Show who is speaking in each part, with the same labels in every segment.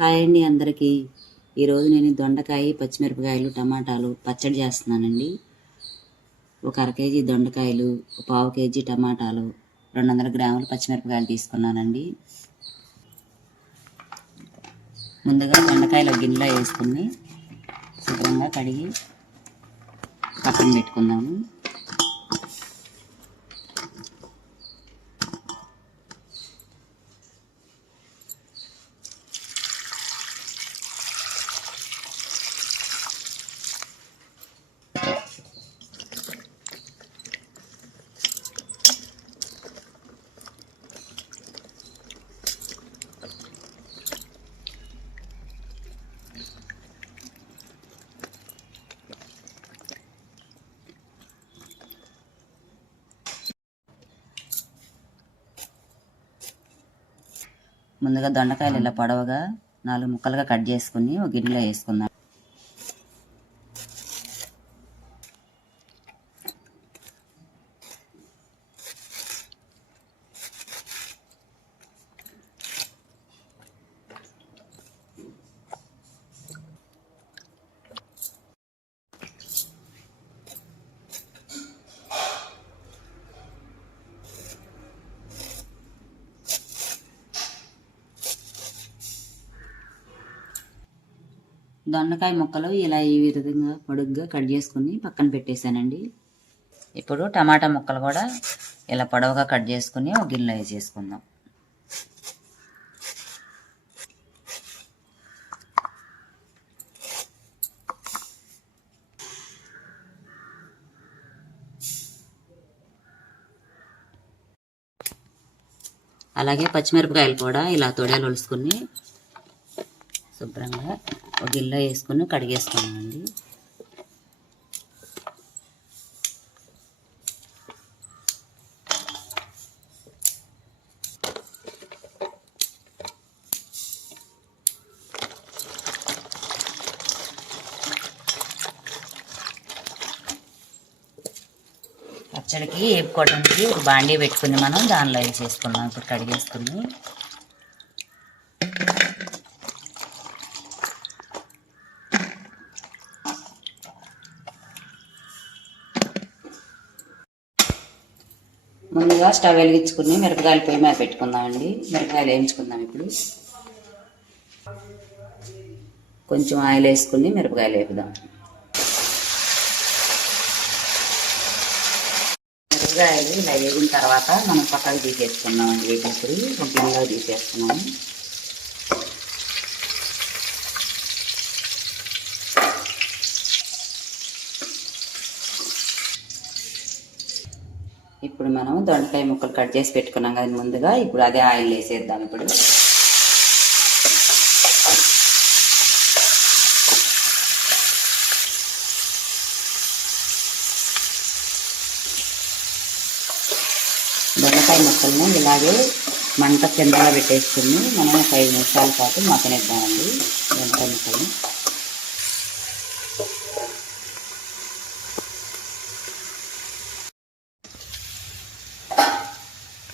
Speaker 1: Hi అండి అందరికీ. ఈరోజు నేను దొండకాయ పచ్చిమిరపకాయలు టమాటాలు పచ్చడి చేస్తున్నానండి. ఒక అర కేజీ దొండకాయలు ఒక పావు కేజీ టమాటాలు రెండు వందల గ్రాములు పచ్చిమిరపకాయలు తీసుకున్నానండి. ముందుగా దొండకాయలు గిన్నెలో వేసుకుని శుభ్రంగా కడిగి పక్కన పెట్టుకుందాము. ముందుగా దొండకాయలు ఇలా పొడవుగా నాలుగు ముక్కలుగా కట్ చేసుకుని ఒక గిన్నెలో వేసుకుందాం. దొండకాయ ముక్కలు ఇలా ఈ విధంగా పొడుగ్గా కట్ చేసుకుని పక్కన పెట్టేశానండి. ఇప్పుడు టమాటా ముక్కలు కూడా ఇలా పొడవుగా కట్ చేసుకుని ఒక గిన్నెలో వేసేసుకుందాం. అలాగే పచ్చిమిరపకాయలు కూడా ఇలా తొడలు ఒలుసుకుని శుభ్రంగా ఒక గిన్నెలో వేసుకుని కడిగేసుకున్నామండి పచ్చడికి వేపుకోవడానికి ఒక బాండీ పెట్టుకుని మనం దానిలో వేసేసుకున్నాం. ఇప్పుడు కడిగేసుకుని ముందుగా స్టవ్ వెలిగించుకుని మిరపకాయలు పొయ్యి మీద పెట్టుకుందామండి. మిరపకాయలు వేయించుకుందాం ఇప్పుడు. కొంచెం ఆయిల్ వేసుకుని మిరపకాయలు వేపుదాం. మిరపకాయలు ఇలా వేగిన తర్వాత మనం పక్కకు తీసేసుకున్నామండి వేపప్పుడు ఒక గిన్నెలో తీసేసుకున్నాము ఇప్పుడు మనం దొండకాయ ముక్కలు కట్ చేసి పెట్టుకున్నాం కదా ముందుగా ఇప్పుడు అదే ఆయిల్ వేసేద్దాం ఇప్పుడు. దొండకాయ ముక్కలను ఇలాగే మంట కిందగా పెట్టేసుకుని మనం ఒక ఐదు నిమిషాల పాటు మగ్గనిద్దామండి. దొండకాయ ముక్కలు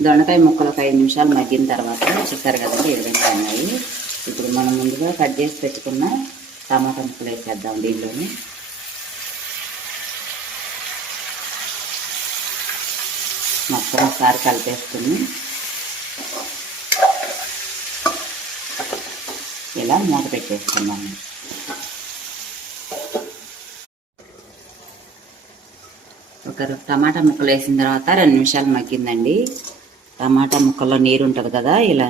Speaker 1: దొండకాయ ముక్కలు ఒక ఐదు నిమిషాలు మగ్గిన తర్వాత చూసారు కదండి ఈ విధంగా ఉన్నాయి ఇప్పుడు మనం ముందుగా కట్ చేసి పెట్టుకున్న టమాటా ముక్కలు వేసేద్దాం దీనిలోని మొత్తం ఒకసారి కలిపేసుకుని ఇలా మూత పెట్టేసుకున్నాము ఒక టమాటా ముక్కలు వేసిన తర్వాత రెండు నిమిషాలు మగ్గిందండి. టమాటా ముక్కల్లో నీరు ఉంటుంది కదా ఇలా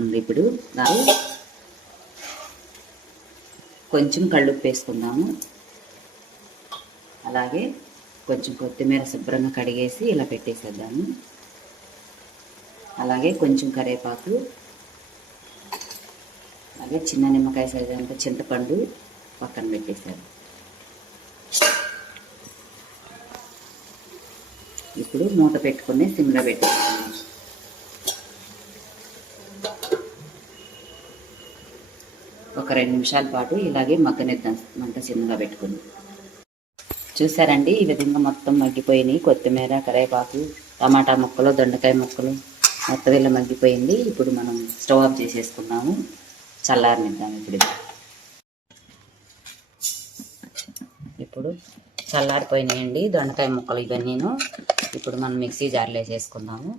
Speaker 1: ఉంది ఇప్పుడు. దాని కొంచెం కళ్ళుప్పు వేసుకుందాము. అలాగే కొంచెం కొత్తిమీర శుభ్రంగా కడిగేసి ఇలా పెట్టేసేద్దాము. అలాగే కొంచెం కరివేపాకు అలాగే చిన్న నిమ్మకాయ సైజు అంత చింతపండు పక్కన పెట్టేశారు ఇప్పుడు మూత పెట్టుకుని సిమ్లో పెట్టేసాను ఒక రెండు నిమిషాల పాటు ఇలాగే మగ్గనిద్దాం మంట చిన్నగా పెట్టుకుని చూసారండి ఈ విధంగా మొత్తం మగ్గిపోయినాయి. కొత్తిమీర కరివేపాకు టమాటా ముక్కలు దొండకాయ ముక్కలు మొత్తం ఇలా మగ్గిపోయింది. ఇప్పుడు మనం స్టవ్ ఆఫ్ చేసేసుకున్నాము. చల్లారనిద్దాం ఇప్పుడు. ఇప్పుడు చల్లారిపోయినాయండి. దొండకాయ ముక్కలు ఇవన్నీను. ఇప్పుడు మనం మిక్సీ జార్లో వేసేసుకుందాము.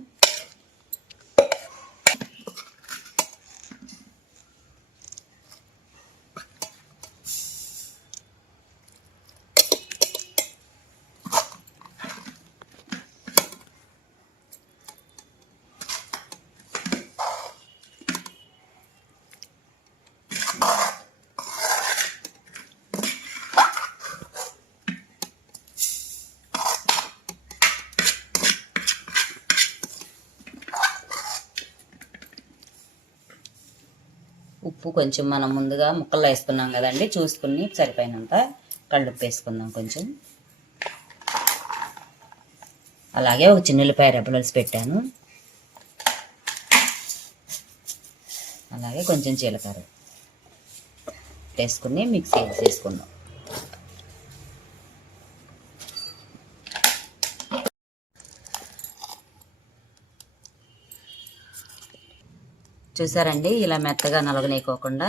Speaker 1: ఉప్పు కొంచెం మనం ముందుగా ముక్కల్లో వేసుకున్నాం కదండి చూసుకుని సరిపోయినంత కళ్ళుప్పు వేసుకుందాం కొంచెం. అలాగే ఒక చిన్నులపాయ రెబ్బలసి పెట్టాను. అలాగే కొంచెం జీలకర్ర వేసుకుని మిక్సీ వేసేసుకుందాం చూసారండి? ఇలా మెత్తగా నలగనీయకోకుండా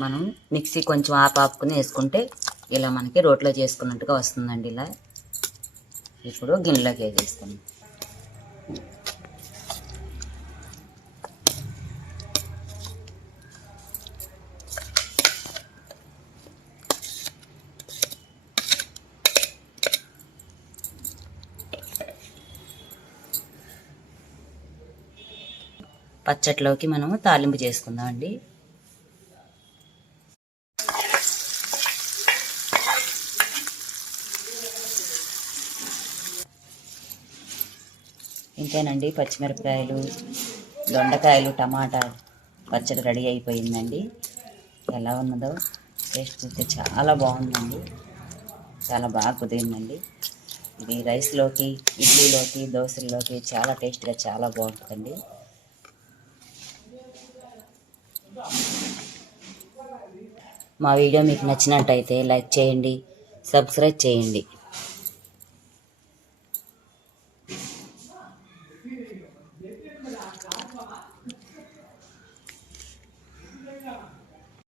Speaker 1: మనం మిక్సీ కొంచెం ఆపాపుకుని వేసుకుంటే ఇలా మనకి రోట్లో చేసుకున్నట్టుగా వస్తుందండి ఇలా. ఇప్పుడు గిన్నెలోకి వేసేస్తాను పచ్చట్లోకి మనము తాలింపు చేసుకుందాం అండి. ఇంతేనండి పచ్చిమిరపకాయలు దొండకాయలు టమాటా పచ్చడి రెడీ అయిపోయిందండి. ఎలా ఉన్నదో టేస్ట్ చూస్తే చాలా బాగుందండి. చాలా బాగా కుదిరిందండి. ఇది రైస్లోకి ఇడ్లీలోకి దోశల్లోకి చాలా టేస్ట్గా చాలా బాగుంటుందండి. మా వీడియో మీకు నచ్చినట్టయితే లైక్ చేయండి సబ్స్క్రైబ్ చేయండి.